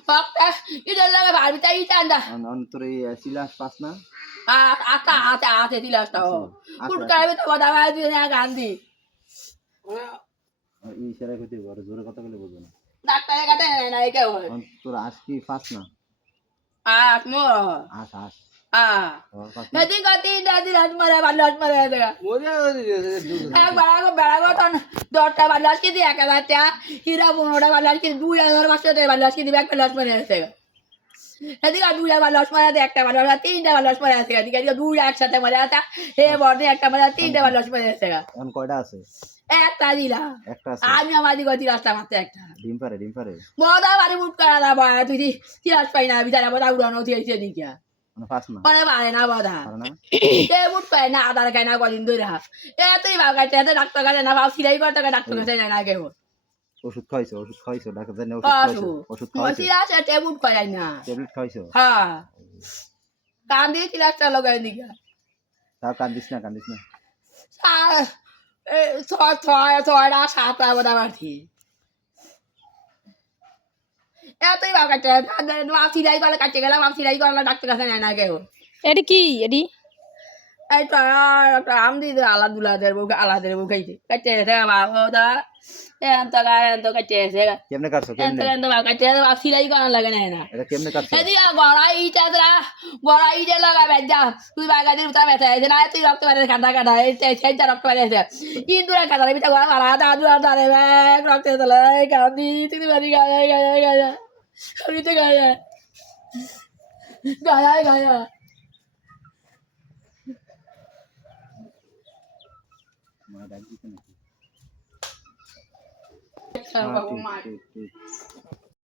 Fakta, ito lang ang barbita itanda. তোর এই সিলাস pass না Ate, tilas tao. Pur আছে kami tawa tawa dito na Gandhi. এই সেরা হইতে পারে জোরে কথা বলে বুঝবো না Dakta kata na ikaw. তোর আস কি পাস না Mo. আস আস পাস না Hindi ko tinda tilas mara daga. Barago ton dota balas ki diya kada tya. Hira bunoda balas ki 2000 বছর ধরে balas ki diya balas mara daga. এদিকে দুইটা বালাস মারাতে একটা বালাস তিনটা বালাস মারাতে এদিকে দুইটা একসাথে মারাতে হে বর্দে একটা মারা তিনটা বালাস মারাতে এখন কয়টা আছে একটা দিলা একটা আছে আমি আমার দিকে তিরাসটা মারতে একটা ডিম পারে বদা বাড়ি মুট করা না বয়া তুই তিরাস পাই না বিচারা বদা উড়ানো দিয়েছে দিকে মানে পাস না পরে পারে না বদা পারে না এ মুট পায় না আদার খায় না কদিন ধরে এ তুই ভাব কাছে এত ডাক্তার কাছে না ভাব সিলাই করতে ডাক্তার কাছে যায় না কেউ ওষুধ খাইছো ডাক্তার জানে ওষুধ খাইছো মশিরা সে টেবুট পায় না ট্যাবলেট খাইছো হ্যাঁ কান্দি তিরাসটা লাগাই দিকে তাও কান্দিস না ছয়টা সাতটা বোধ পারছি এতই বা কাটতে সিলাই করলে কাটতে গেলাম সিলাই করলে ডাক্তার কাছে নেয় না কেউ এটি কি এটি এই তো একটা আম দিয়ে আলাদের বউ খাইছে কাটতে গেছে বাবা এত কাটতে গেছে কেমনে কাটছো কেমনে কাটতে সিলাই করার লাগে না এটা কেমনে কাটছো এদিকে গড়া ইটে লাগা বেজা তুই বাগানের উঠা বেঁচে আছে না তুই রক্ত বেড়ে কাটা সেইটা রক্ত বেড়ে আছে ইন্দুরে কাটা বিটা গোড়া মারা দাদু আর দাঁড়ে ব্যাগ রক্ত তোলে কান্দি তুই বাড়ি গায়া শরীরে গায়া মা ডাক দিতে নাকি ঠিক